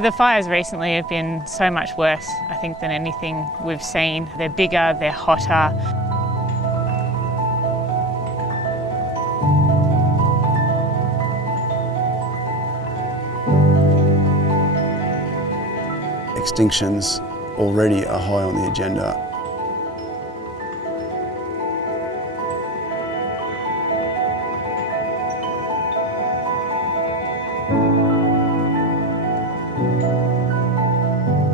The fires recently have been so much worse, I think, than anything we've seen. They're bigger, they're hotter. Extinctions already are high on the agenda.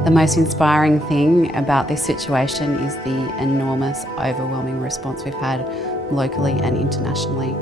The most inspiring thing about this situation is the enormous, overwhelming response we've had locally and internationally.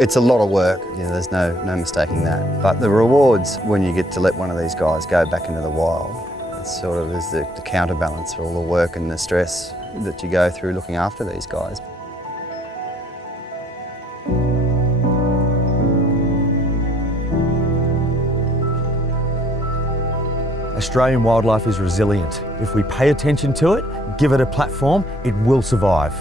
It's a lot of work, there's no mistaking that. But the rewards when you get to let one of these guys go back into the wild, it sort of is the counterbalance for all the work and the stress that you go through looking after these guys. Australian wildlife is resilient. If we pay attention to it, give it a platform, it will survive.